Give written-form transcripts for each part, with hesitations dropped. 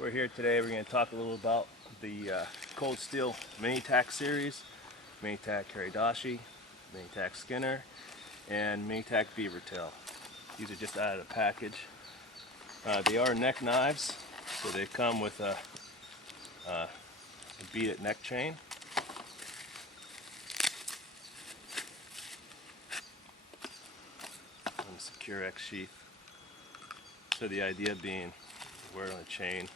We're here today, we're going to talk a little about the cold steel Mini-Tac series, Mini-Tac Karidashi, Mini-Tac Skinner, and Mini-Tac Beaver Tail. These are just out of the package. They are neck knives, so they come with a beaded neck chain. And a secure X sheath. So the idea being, you wear it on a chain,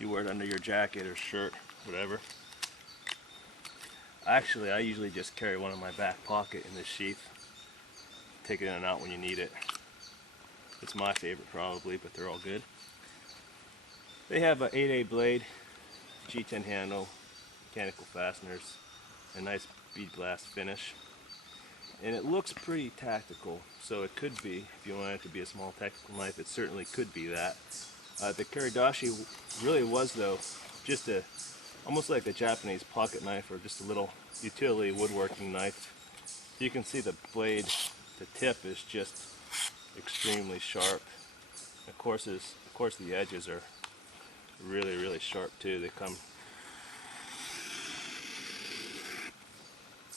you wear it under your jacket or shirt, whatever. Actually, I usually just carry one in my back pocket in this sheath. Take it in and out when you need it. It's my favorite probably, but they're all good. They have an 8A blade, G10 handle, mechanical fasteners, a nice bead blast finish. And it looks pretty tactical, so it could be, if you want it to be a small tactical knife, it certainly could be that. The Karidashi really was, though, just almost like a Japanese pocket knife or just a little utility woodworking knife. You can see the blade, the tip is just extremely sharp. Of course the edges are really, really sharp too. They come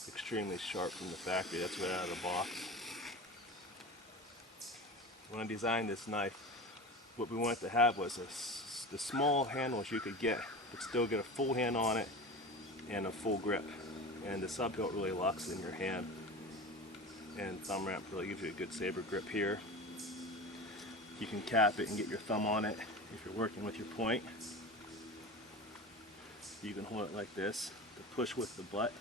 extremely sharp from the factory. That's right out of the box. When I designed this knife, what we wanted to have was the small handles you could get, but still get a full hand on it and a full grip. And the sub hilt really locks it in your hand. And thumb ramp really gives you a good saber grip here. You can cap it and get your thumb on it if you're working with your point. You can hold it like this to push with the butt.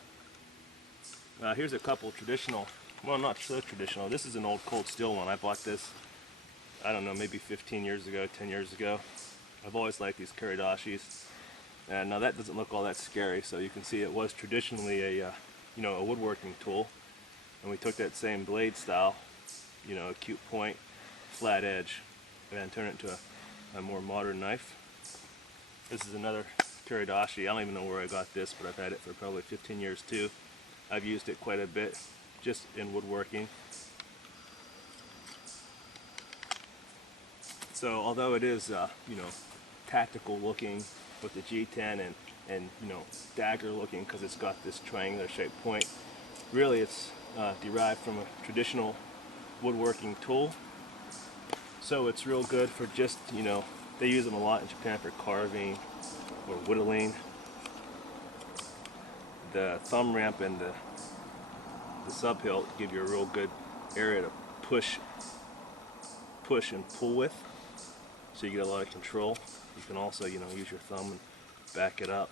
Here's a couple traditional, well, not so traditional. This is an old cold steel one. I bought this, I don't know, maybe 15 years ago, 10 years ago. I've always liked these Karidashis. And now that doesn't look all that scary, so you can see it was traditionally a woodworking tool. And we took that same blade style, acute point, flat edge, and turned it into a more modern knife. This is another Karidashi. I don't even know where I got this, but I've had it for probably 15 years too. I've used it quite a bit, just in woodworking. So although it is, tactical looking with the G10 and dagger looking because it's got this triangular shaped point, really it's derived from a traditional woodworking tool. So it's real good for just, they use them a lot in Japan for carving or whittling. The thumb ramp and the sub hilt give you a real good area to push and pull with, so you get a lot of control. You can also, use your thumb and back it up.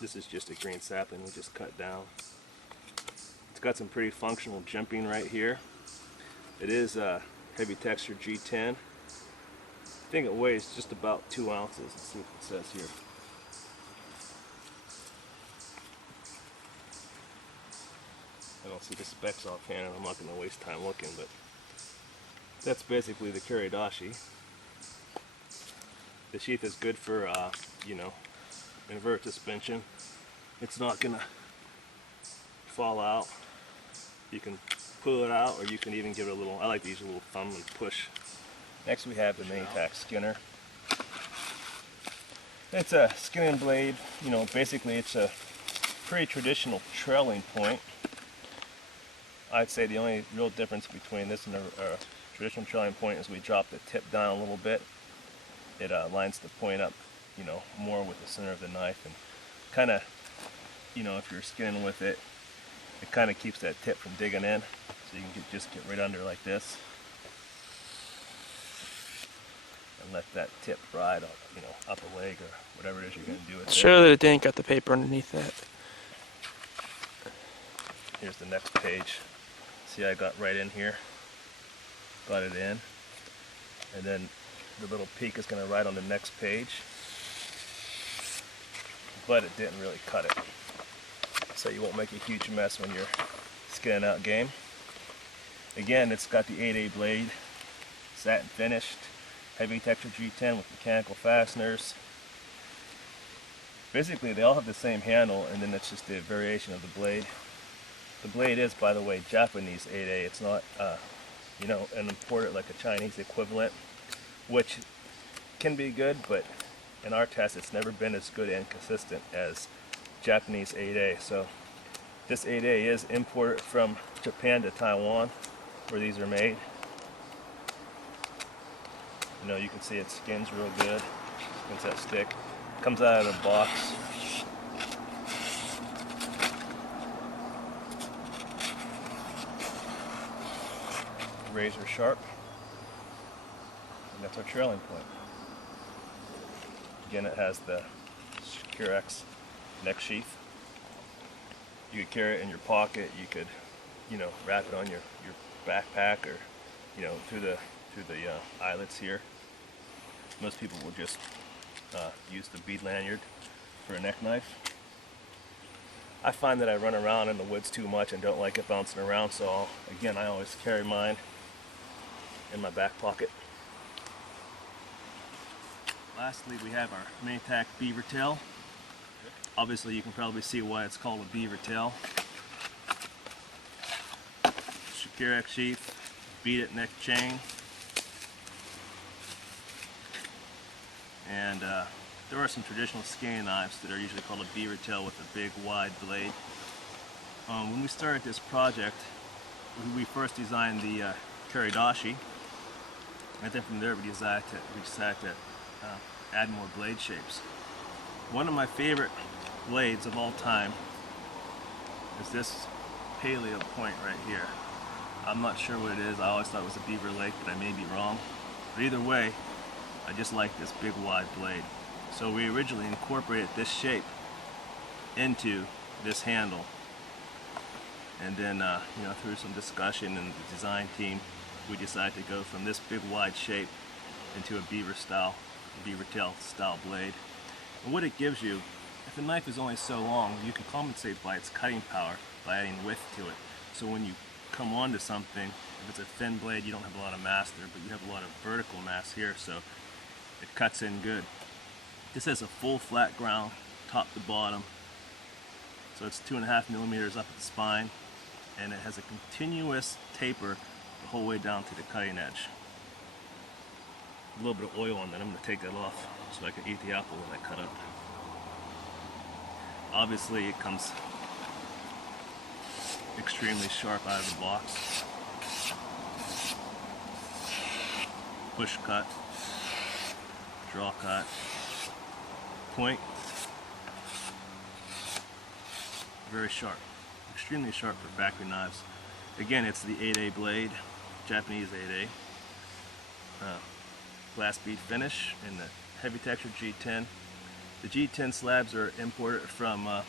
This is just a green sapling we just cut down. It's got some pretty functional jimping right here. It is a heavy texture G10. I think it weighs just about 2 ounces. Let's see what it says here. I don't see the specs offhand, and I'm not going to waste time looking, but that's basically the Karidashi. The sheath is good for, invert suspension. It's not going to fall out. You can pull it out, or you can even give it a little, I like to use a little thumb and push. Next we have the Mini-Tac Skinner. It's a skinning blade. Basically it's a pretty traditional trailing point. I'd say the only real difference between this and a traditional trailing point is we drop the tip down a little bit. It lines the point up, more with the center of the knife, and kind of, if you're skinning with it, it kind of keeps that tip from digging in, so you can just get right under like this, and let that tip ride on, up a leg or whatever it is you're going to do with it. Show that it didn't got the paper underneath that. Here's the next page. See, I got right in here, got it in, and then the little peak is going to ride on the next page, but it didn't really cut it, so you won't make a huge mess when you're skinning out game. Again, it's got the 8A blade, satin finished, heavy texture G10 with mechanical fasteners. Basically they all have the same handle, and then it's just a variation of the blade. The blade is, by the way, Japanese 8A. It's not, an imported like a Chinese equivalent, which can be good, but in our test it's never been as good and consistent as Japanese 8A. So this 8A is imported from Japan to Taiwan, where these are made. You know, you can see it skins real good. Skins that stick. Comes out of the box. Razor sharp. And that's our trailing point. Again, it has the Secure-X neck sheath. You could carry it in your pocket. You could, you know, wrap it on your backpack, or, you know, through the eyelets here. Most people will just use the bead lanyard for a neck knife. I find that I run around in the woods too much and don't like it bouncing around, so I always carry mine in my back pocket. Lastly, we have our Mini-Tac beaver tail. Obviously, you can probably see why it's called a beaver tail. Secure-X sheath, bead it neck chain, and there are some traditional skinning knives that are usually called a beaver tail with a big wide blade. When we started this project, we first designed the Karidashi, and then from there we decided to add more blade shapes. One of my favorite blades of all time is this paleo point right here. I'm not sure what it is. I always thought it was a beaver lake, but I may be wrong. But either way, I just like this big wide blade. So we originally incorporated this shape into this handle, and then you know, through some discussion in the design team, we decided to go from this big wide shape into a beaver tail style blade. And what it gives you, if the knife is only so long, you can compensate by its cutting power by adding width to it. So when you come onto something, if it's a thin blade, you don't have a lot of mass there, but you have a lot of vertical mass here, so it cuts in good. This has a full flat ground, top to bottom, so it's 2.5 millimeters up at the spine, and it has a continuous taper the whole way down to the cutting edge. A little bit of oil on that. I'm going to take that off so I can eat the apple that I cut up. Obviously it comes extremely sharp out of the box. Push cut, draw cut, point. Very sharp, extremely sharp for factory knives. Again, it's the 8A blade, Japanese 8A. Glass bead finish in the heavy texture G10. The G10 slabs are imported from an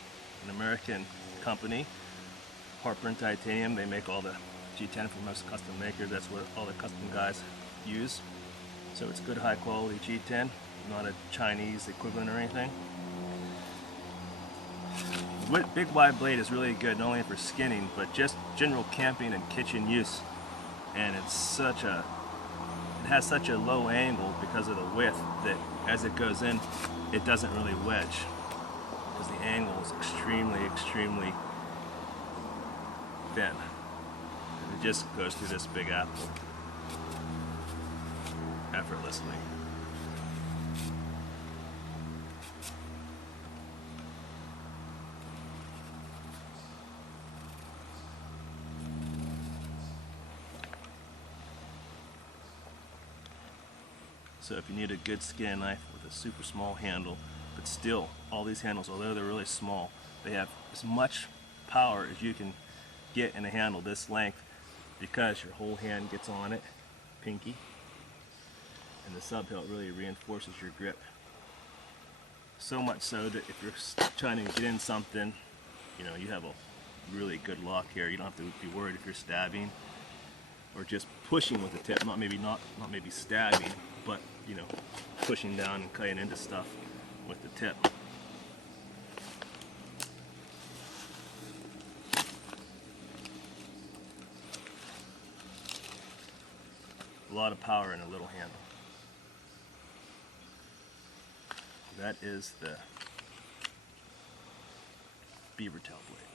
American company, Harper & Titanium. They make all the G10 for most custom makers. That's what all the custom guys use. So it's good high quality G10, not a Chinese equivalent or anything. Big wide blade is really good not only for skinning, but just general camping and kitchen use. And it has such a low angle because of the width that as it goes in, it doesn't really wedge, because the angle is extremely thin. And it just goes through this big apple effortlessly. So if you need a good skin knife with a super small handle, but still, all these handles, although they're really small, they have as much power as you can get in a handle this length, because your whole hand gets on it, pinky, and the sub-hilt really reinforces your grip. So much so that if you're trying to get in something, you know, you have a really good lock here. You don't have to be worried if you're stabbing or just pushing with the tip, not maybe stabbing, but you know, pushing down and cutting into stuff with the tip. A lot of power in a little handle. That is the beaver tail blade.